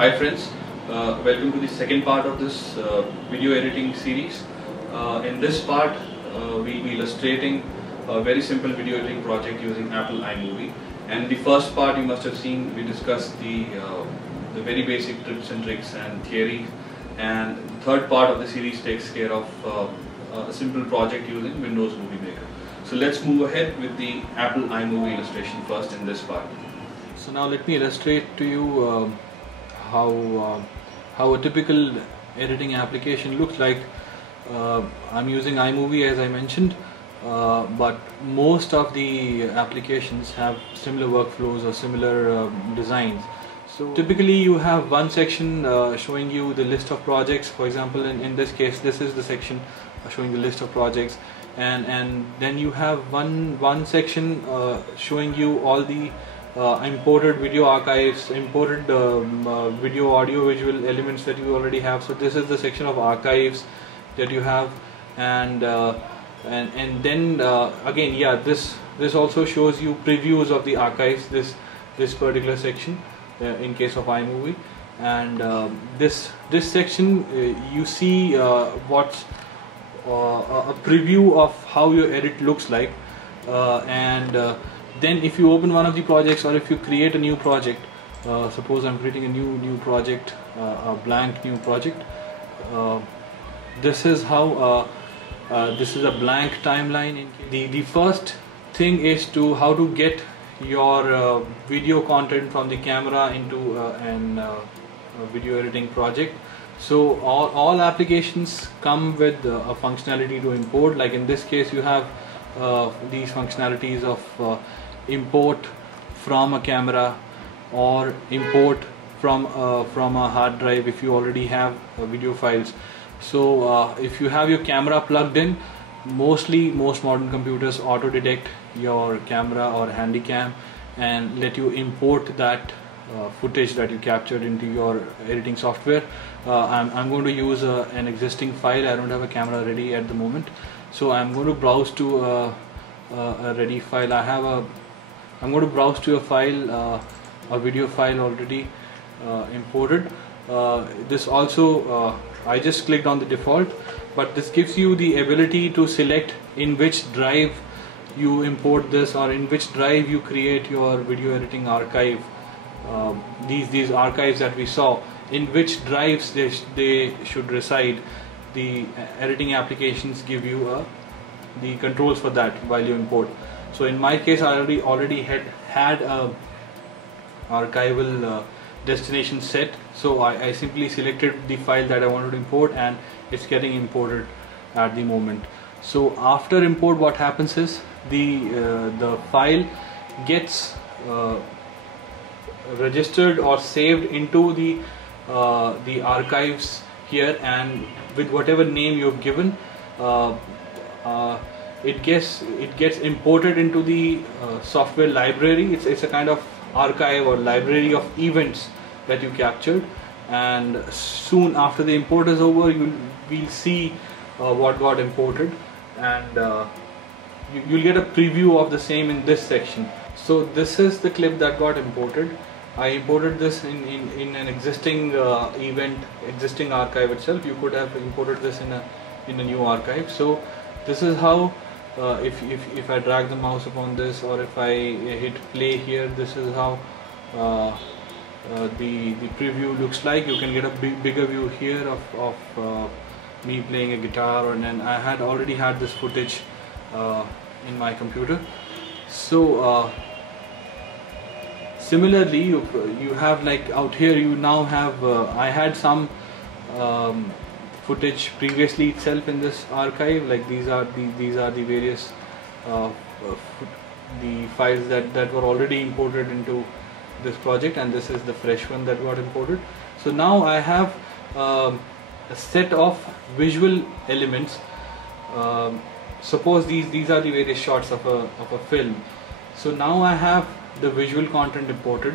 Hi friends, welcome to the second part of this video editing series. In this part, we'll be illustrating a very simple video editing project using Apple iMovie. And the first part you must have seen, we discussed the very basic tips and tricks and theory. And the third part of the series takes care of a simple project using Windows Movie Maker. So let's move ahead with the Apple iMovie illustration first in this part. So now let me illustrate to you how a typical editing application looks like. I'm using iMovie as I mentioned, but most of the applications have similar workflows or similar designs. So typically you have one section showing you the list of projects. For example, in this case, this is the section showing the list of projects, and then you have one section showing you all the imported video archives, imported video, audio, visual elements that you already have. So this is the section of archives that you have, and then again, yeah, this also shows you previews of the archives. This particular section in case of iMovie, and this section you see what's a preview of how your edit looks like, and then if you open one of the projects, or if you create a new project, suppose I'm creating a new project, a blank new project, this is how this is a blank timeline. The first thing is how to get your video content from the camera into a video editing project. So all applications come with a functionality to import. Like in this case, you have these functionalities of import from a camera, or import from a hard drive if you already have video files. So if you have your camera plugged in, most modern computers auto detect your camera or handy cam and let you import that footage that you captured into your editing software. I'm going to use an existing file. I don't have a camera ready at the moment, so I'm going to browse to a ready file. I'm going to browse to a file, a video file already imported. This also, I just clicked on the default, but this gives you the ability to select in which drive you import this, or in which drive you create your video editing archive. These archives that we saw, in which drives they should reside. The editing applications give you the controls for that while you import. So in my case, I already had a archival destination set, so I simply selected the file that I wanted to import, and it's getting imported at the moment. So after import, what happens is the file gets registered or saved into the archives here, and with whatever name you've given, it gets imported into the software library. It's a kind of archive or library of events that you captured, and soon after the import is over, we'll see what got imported, and you'll get a preview of the same in this section. So this is the clip that got imported. I imported this in an existing existing archive itself. You could have imported this in a new archive. So this is how, if I drag the mouse upon this, or if I hit play here, this is how the preview looks like. You can get a bigger view here of me playing a guitar, and then I had already had this footage in my computer. So similarly, you have, like out here, you now have I had some footage previously itself in this archive. Like these are the various the files that were already imported into this project, and this is the fresh one that got imported. So now I have a set of visual elements. Suppose these are the various shots of a film. So now I have the visual content imported.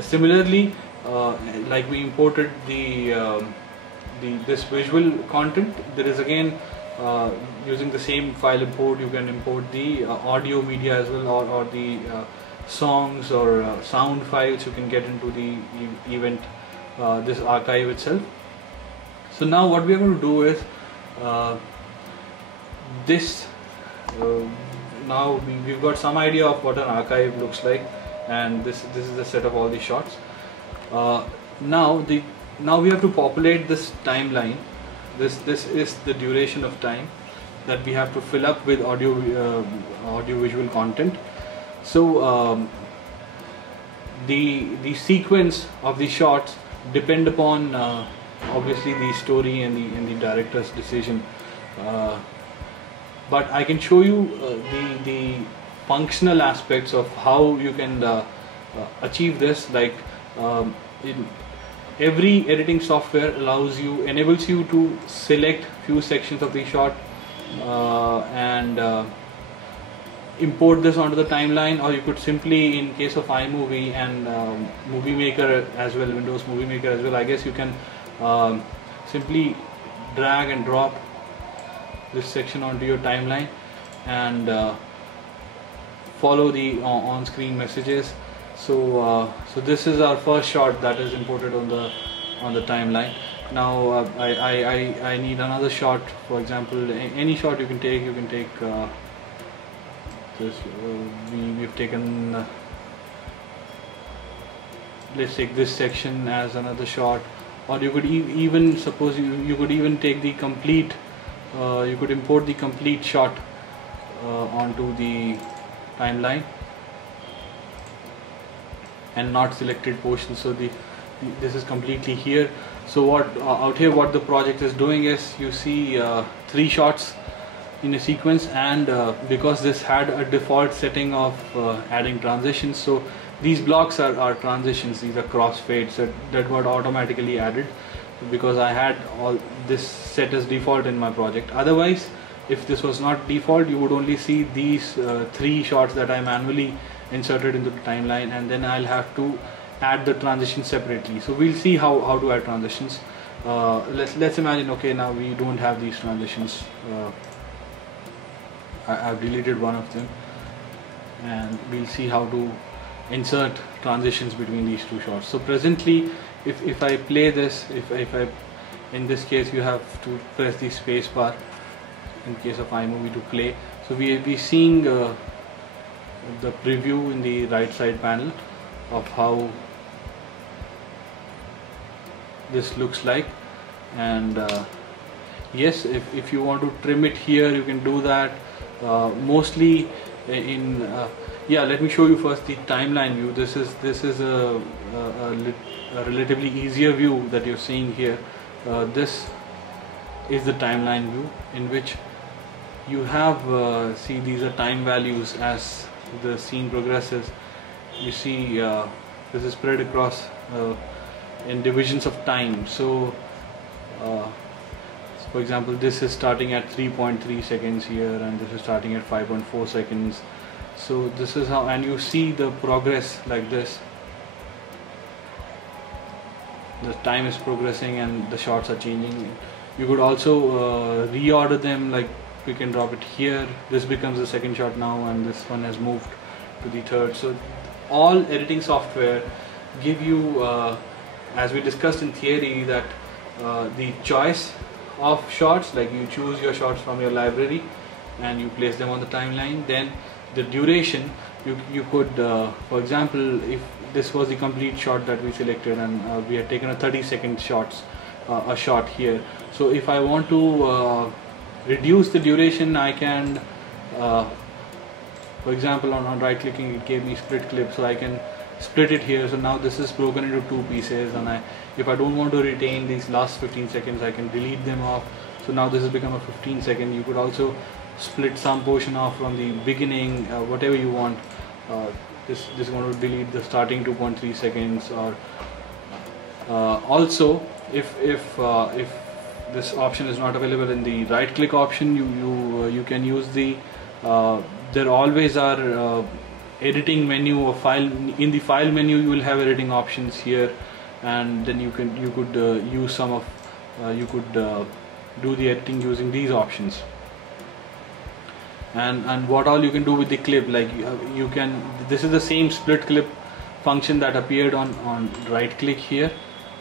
Similarly, like we imported this visual content, there is again using the same file import, you can import the audio media as well, or the songs or sound files you can get into the event this archive itself. So now what we are going to do is now we've got some idea of what an archive looks like, and this is the set of all the shots. Now we have to populate this timeline. This is the duration of time that we have to fill up with audio visual content. So the sequence of the shots depend upon obviously the story and the director's decision, but I can show you the functional aspects of how you can achieve this. Like every editing software enables you to select few sections of the shot and import this onto the timeline, or you could simply, in case of iMovie and Movie Maker as well, Windows Movie Maker as well, I guess you can simply drag and drop this section onto your timeline and follow the on-screen messages. So this is our first shot that is imported on the timeline. Now I need another shot. For example, any shot you can take. You can take this. We've taken. Let's take this section as another shot, or you could even suppose you could even take the complete. You could import the complete shot onto the timeline and not selected portions. So this is completely here. So what out here, what the project is doing is, you see 3 shots in a sequence, and because this had a default setting of adding transitions, so these blocks are transitions. These are crossfades that got automatically added because I had all this set as default in my project. Otherwise, if this was not default, you would only see these 3 shots that I manually inserted into the timeline, and then I'll have to add the transitions separately. So we'll see how to add transitions. Let's imagine, okay, now we don't have these transitions. I've deleted one of them, and we'll see how to insert transitions between these 2 shots. So presently, if I play this, if I in this case you have to press the space bar in case of iMovie to play. So we're seeing the preview in the right side panel of how this looks like, and yes, if you want to trim it here, you can do that. Mostly in yeah, let me show you first the timeline view. This is a relatively easier view that you're seeing here. This is the timeline view, in which you have see, these are time values as the scene progresses. You see this is spread across in divisions of time. So for example, this is starting at 3.3 seconds here, and this is starting at 5.4 seconds. So this is how, and you see the progress like this. The time is progressing and the shots are changing. You could also reorder them, like we can drop it here. This becomes the second shot now, and this one has moved to the third. So all editing software give you, as we discussed in theory, that the choice of shots, like you choose your shots from your library and you place them on the timeline. Then the duration, you could for example, if this was the complete shot that we selected, and we had taken a 30-second shots a shot here. So if I want to reduce the duration, I can for example, on right clicking, it gave me split clip, so I can split it here. So now this is broken into 2 pieces, and if I don't want to retain these last 15 seconds, I can delete them off. So now this has become a 15-second. You could also split some portion off from the beginning, whatever you want. This is going to delete the starting 2.3 seconds, or also if this option is not available in the right click option, you can use the there always are editing menu or file. In the file menu, you will have editing options here, and then you could use some of you could do the editing using these options. And what all you can do with the clip, like you can, this is the same split clip function that appeared on right click here,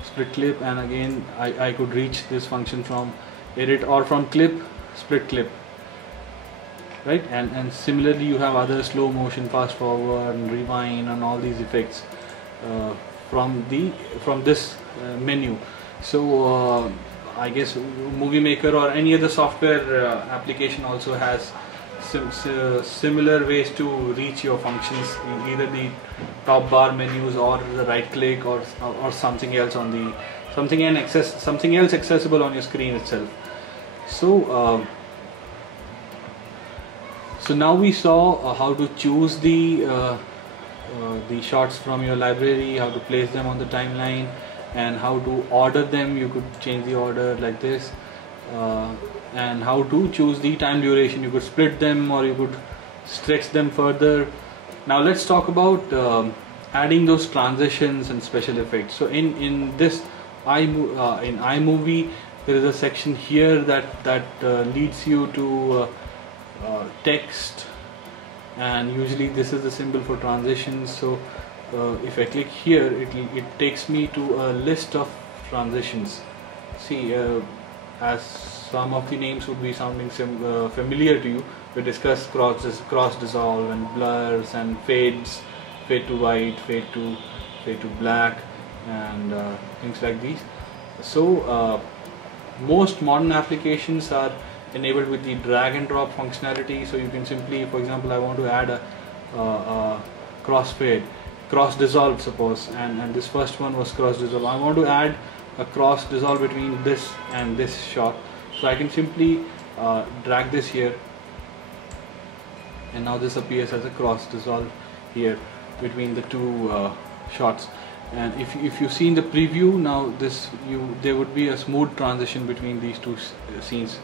split clip, and again I could reach this function from edit or from clip, split clip, right? And similarly you have other slow motion, fast forward and rewind and all these effects from this menu. So I guess Movie Maker or any other software application also has similar ways to reach your functions, either the top bar menus or the right click or something else on the something else accessible on your screen itself. So so now we saw how to choose the shots from your library, how to place them on the timeline, and how to order them. You could change the order like this, and how to choose the time duration. You could split them or you could stretch them further. Now let's talk about adding those transitions and special effects. So in this in iMovie, there is a section here that leads you to text, and usually this is the symbol for transitions. So if I click here, it takes me to a list of transitions. See, as some of the names would be sounding familiar to you, we discussed cross dissolve and blurs and fades, fade to white, fade to black, and things like these. So most modern applications are enabled with the drag and drop functionality. So you can simply, for example, I want to add a cross dissolve, suppose, and this first one was cross dissolve. I want to add a cross dissolve between this and this shot. So I can simply drag this here, and now this appears as a cross dissolve here between the two shots. And if you see in the preview, now there would be a smooth transition between these two scenes.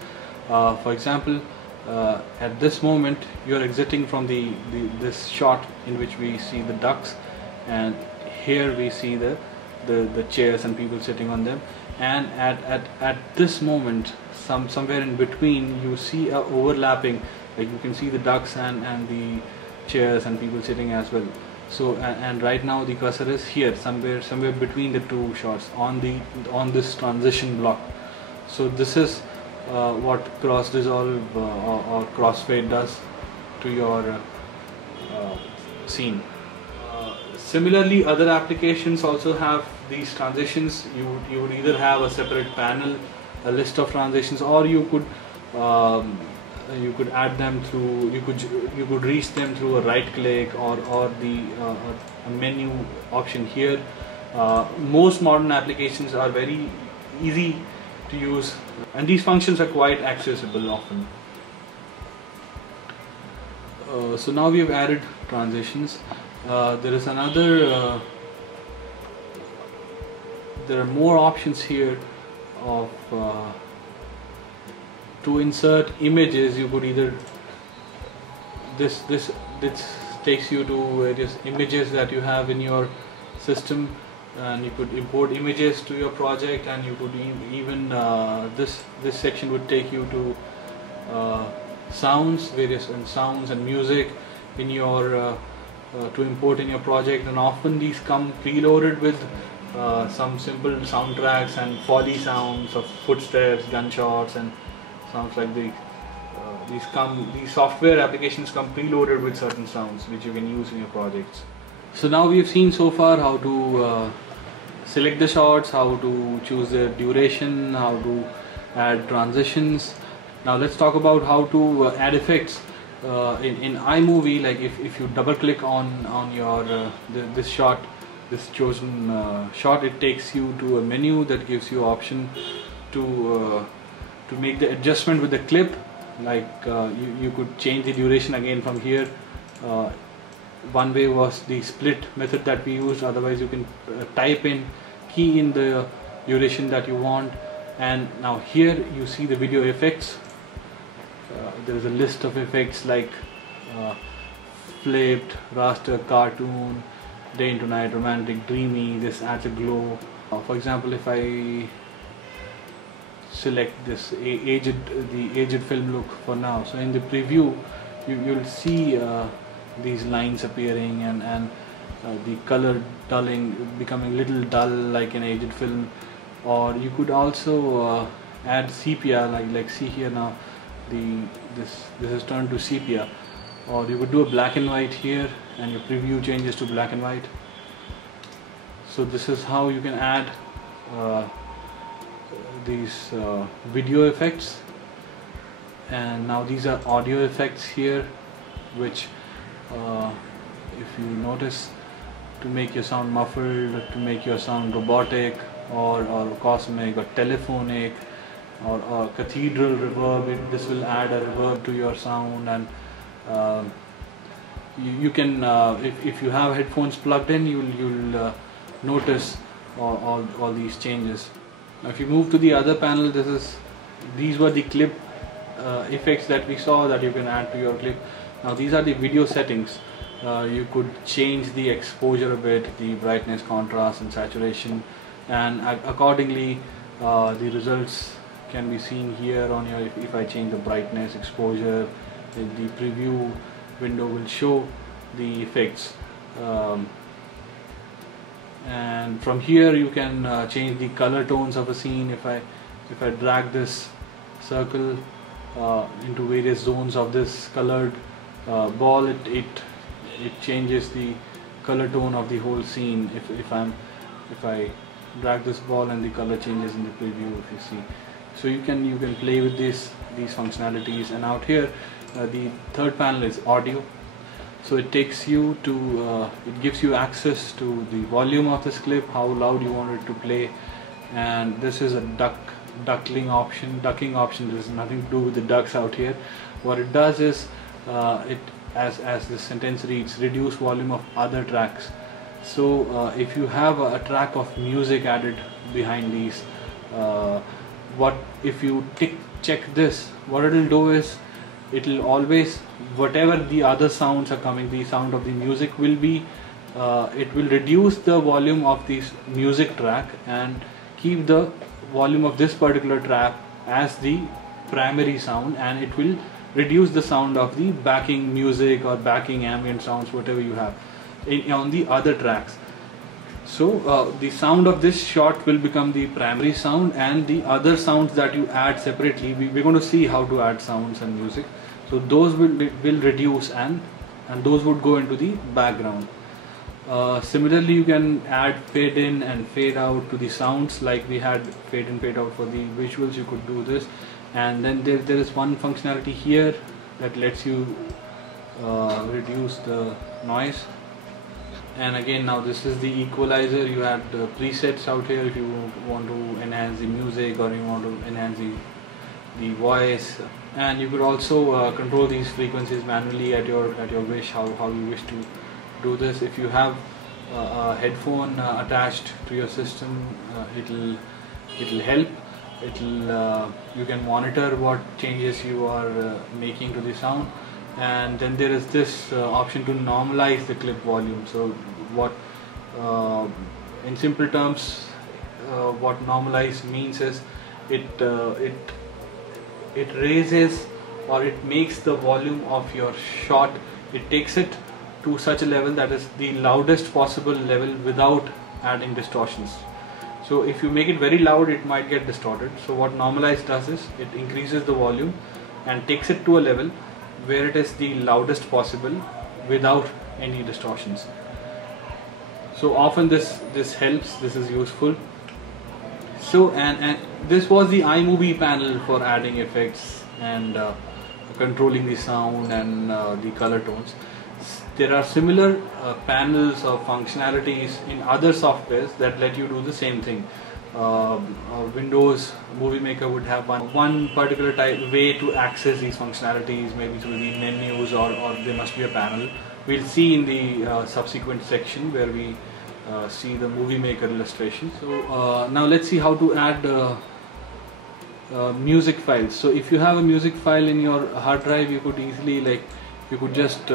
For example, at this moment you are exiting from this shot in which we see the ducks, and here we see the chairs and people sitting on them, and at this moment, somewhere in between, you see a overlapping, like you can see the ducks and the chairs and people sitting as well. So and right now the cursor is here, somewhere between the two shots on this transition block. So this is what cross dissolve or crossfade does to your scene. Similarly, other applications also have these transitions. You would either have a separate panel, a list of transitions, or you could add them through. You could reach them through a right click or a menu option here. Most modern applications are very easy to use, and these functions are quite accessible often. So now we have added transitions. There is another. There are more options here of to insert images. You could either this takes you to various images that you have in your system, and you could import images to your project, and you could even this section would take you to various sounds and music in your to import in your project. And often these come preloaded with some simple soundtracks and Foley sounds of footsteps, gunshots, and sounds like these software applications come preloaded with certain sounds which you can use in your projects. So now we have seen so far how to select the shots, how to choose their duration, how to add transitions. Now let's talk about how to add effects in iMovie. Like if you double click on your this shot, this chosen shot, it takes you to a menu that gives you option to make the adjustment with the clip. Like you could change the duration again from here. One way was the split method that we used. Otherwise you can key in the duration that you want. And now here you see the video effects. There is a list of effects like flipped, raster, cartoon, day into night, romantic, dreamy. This adds a glow. For example, if I select this the aged film look for now, so in the preview you'll see these lines appearing, and the color dulling, becoming little dull like an aged film. Or you could also add sepia, like see here now, this is turned to sepia. Or you could do a black and white here, and your preview changes to black and white. So this is how you can add these video effects. And now these are audio effects here, which if you notice, to make your sound muffled, to make your sound robotic or cosmic or telephonic or cathedral reverb, this will add a reverb to your sound. And you can if you have headphones plugged in, you'll notice all these changes. Now if you move to the other panel, these were the clip effects that we saw that you can add to your clip. Now these are the video settings. You could change the exposure a bit, the brightness, contrast and saturation, and accordingly the results can be seen here on your, if I change the brightness, exposure, the preview window will show the effects. And from here you can change the color tones of a scene. If I drag this circle into various zones of this colored ball, it changes the color tone of the whole scene. If I drag this ball, and the color changes in the preview, if you see. So you can play with these functionalities. And out here the third panel is audio. So it takes you to it gives you access to the volume of this clip, how loud you want it to play. And this is a ducking option. There's nothing to do with the ducks out here. What it does is it, as the sentence reads, reduce volume of other tracks. So if you have a track of music added behind these, if you check this, what it will do is it will always, whatever the other sounds are coming, the sound of the music will be, it will reduce the volume of this music track and keep the volume of this particular track as the primary sound, and it will reduce the sound of the backing music or backing ambient sounds, whatever you have on the other tracks. So the sound of this shot will become the primary sound, and the other sounds that you add separately, we're going to see how to add sounds and music. So those will reduce, and those would go into the background. Similarly, you can add fade in and fade out to the sounds, like we had fade in, fade out for the visuals. You could do this. And then there is one functionality here that lets you reduce the noise. And again, now this is the equalizer. You have the presets out here if you want to enhance the music or you want to enhance the voice. And you could also control these frequencies manually at your wish, how you wish to do this. If you have a headphone attached to your system, it'll help. You can monitor what changes you are making to the sound. And then there is this option to normalize the clip volume. So what in simple terms what normalize means is it raises, or it makes the volume of your shot, it takes it to such a level that is the loudest possible level without adding distortions. So if you make it very loud, it might get distorted. So what normalize does is it increases the volume and takes it to a level where it is the loudest possible without any distortions. So often this helps, this is useful. So and this was the iMovie panel for adding effects and controlling the sound and the color tones. There are similar panels or functionalities in other softwares that let you do the same thing. Windows Movie Maker would have one particular way to access these functionalities, maybe through the menus, or there must be a panel. We'll see in the subsequent section where we see the Movie Maker illustration. So now let's see how to add music files. So if you have a music file in your hard drive, you could easily, you could just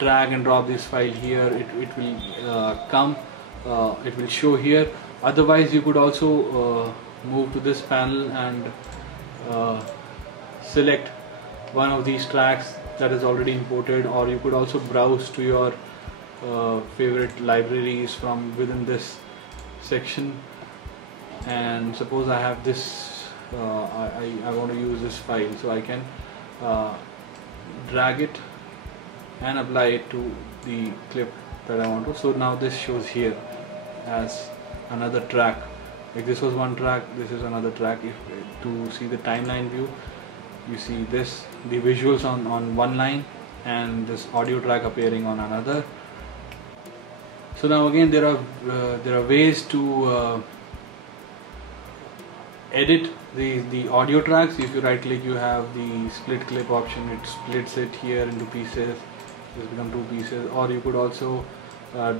drag and drop this file here. It will it will show here. Otherwise, you could also move to this panel and select one of these tracks that is already imported, or you could also browse to your favorite libraries from within this section. And suppose I have this, I want to use this file, so I can drag it and apply it to the clip that I want to. So now this shows here as another track. Like this was one track, this is another track. If to see the timeline view, you see this, the visuals on one line and this audio track appearing on another. So now again there are ways to edit the audio tracks. If you right click, you have the split clip option. It splits it here into pieces. It's become 2 pieces. Or you could also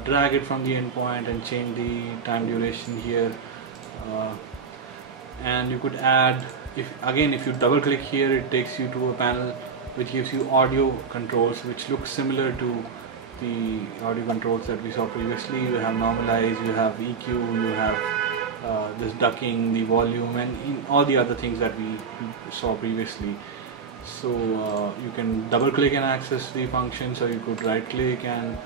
drag it from the endpoint and change the time duration here. And you could add, if you double click here, it takes you to a panel which gives you audio controls, which looks similar to the audio controls that we saw previously. You have Normalize, you have EQ, you have this ducking, the volume, and all the other things that we saw previously. So you can double click and access the functions, or you could right click and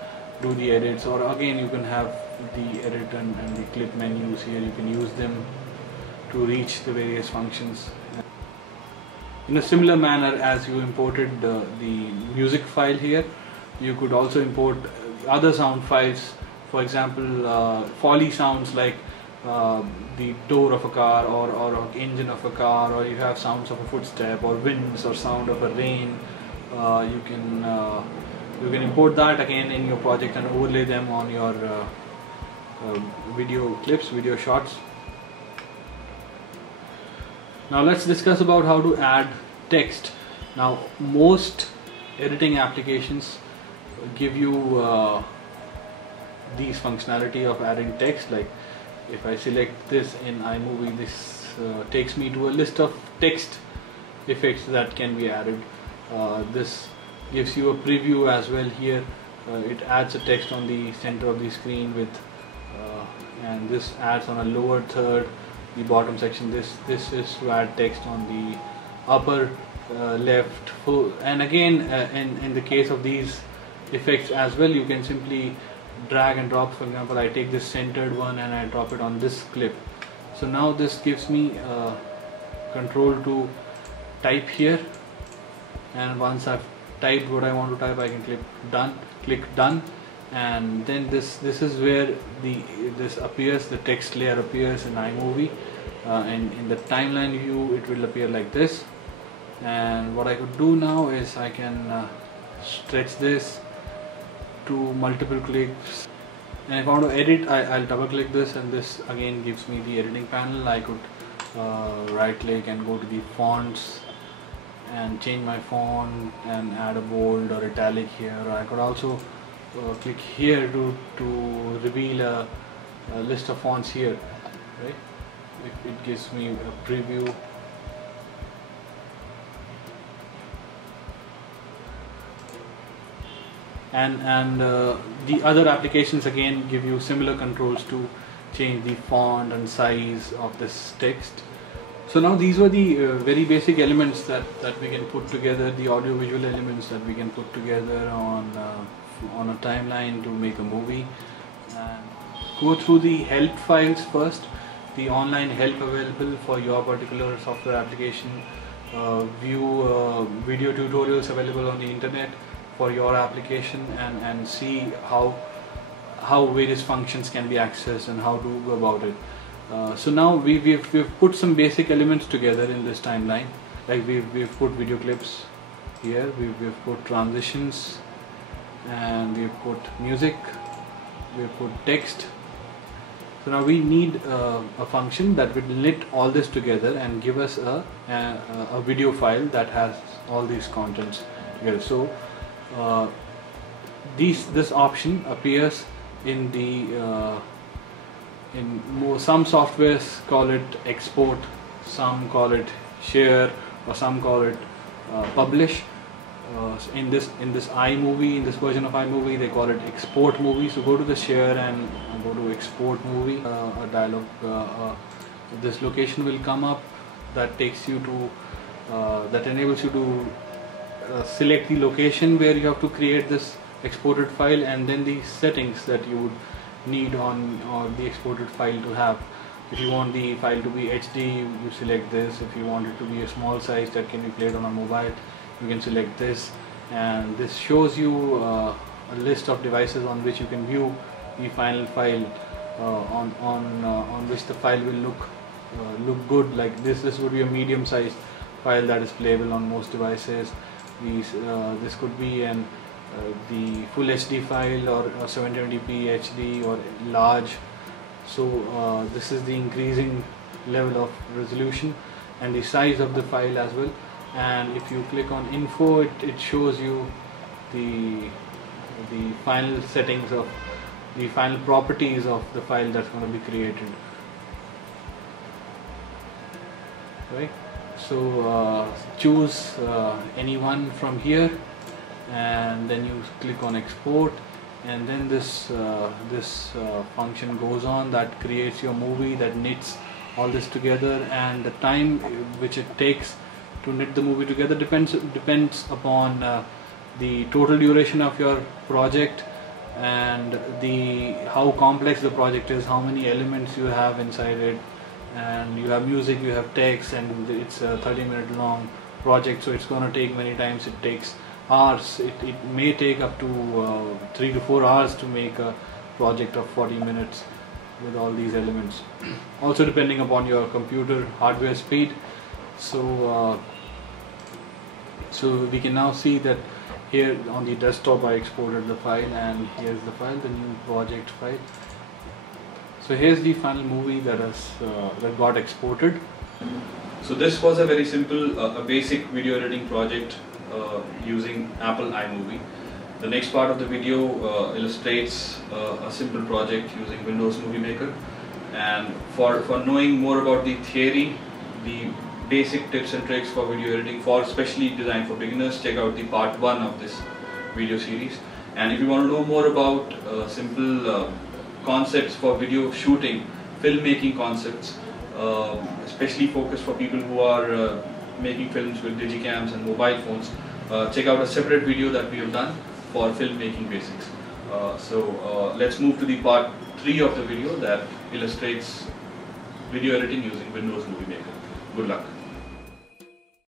do the edits, or again you can have the edit and the clip menus here. You can use them to reach the various functions. In a similar manner as you imported the music file here, you could also import other sound files. For example, Foley sounds like the door of a car, or engine of a car, or you have sounds of a footstep, or winds, or sound of a rain. You can import that again in your project and overlay them on your video clips, video shots. Now let's discuss about how to add text. Now most editing applications give you these functionality of adding text. Like if I select this in iMovie, this takes me to a list of text effects that can be added. This gives you a preview as well here. It adds a text on the center of the screen with and this adds on a lower third, the bottom section. This is to add text on the upper left. And again, in the case of these effects as well, you can simply drag and drop. For example, I take this centered one and I drop it on this clip. So now this gives me control to type here, and once I've typed what I want to type, I can click done, and then this is where this appears, the text layer appears in iMovie, and in the timeline view it will appear like this. And what I could do now is I can stretch this to multiple clicks, and if I want to edit, I'll double click this, and this again gives me the editing panel. I could right click and go to the fonts and change my font and add a bold or italic here. Or I could also click here to reveal a list of fonts here, right? It gives me a preview. And the other applications again give you similar controls to change the font and size of this text. So now these were the very basic elements that we can put together, the audio visual elements that we can put together on a timeline to make a movie. And go through the help files first, the online help available for your particular software application. View video tutorials available on the internet for your application, and see how various functions can be accessed and how to go about it. So now we've put some basic elements together in this timeline. Like we've put video clips here, we've put transitions, and we've put music, we've put text. So now we need a function that will knit all this together and give us a video file that has all these contents together. So this option appears in the some softwares call it export, some call it share, or some call it publish. In this iMovie, in this version of iMovie, they call it export movie. So go to the share and go to export movie. A dialog, this location will come up that takes you to that enables you to select the location where you have to create this exported file, and then the settings that you would need on the exported file to have. If you want the file to be HD, you select this. If you want it to be a small size that can be played on a mobile, you can select this, and this shows you a list of devices on which you can view the final file, on which the file will look good. Like this would be a medium sized file that is playable on most devices. This could be the full HD file, or 720p HD, or large. So this is the increasing level of resolution and the size of the file as well. And if you click on info, it shows you the final settings of the final properties of the file that's going to be created. Right, so choose any one from here, and then you click on export, and then this function goes on that creates your movie, that knits all this together. And the time which it takes to knit the movie together depends upon the total duration of your project, and how complex the project is, how many elements you have inside it. And you have music, you have text, and it's a 30-minute long project, so it's going to take many times. It takes hours. It may take up to 3 to 4 hours to make a project of 40 minutes with all these elements. Also depending upon your computer hardware speed. So we can now see that here on the desktop I exported the file, and here's the file, the new project file. So here's the final movie that got exported. So this was a very simple, a basic video editing project using Apple iMovie. The next part of the video illustrates a simple project using Windows Movie Maker. And for knowing more about the theory, the basic tips and tricks for video editing, especially designed for beginners, check out the part 1 of this video series. And if you want to know more about simple concepts for video shooting, filmmaking concepts, especially focused for people who are making films with digicams and mobile phones, check out a separate video that we have done for filmmaking basics. So let's move to the part 3 of the video that illustrates video editing using Windows Movie Maker. Good luck.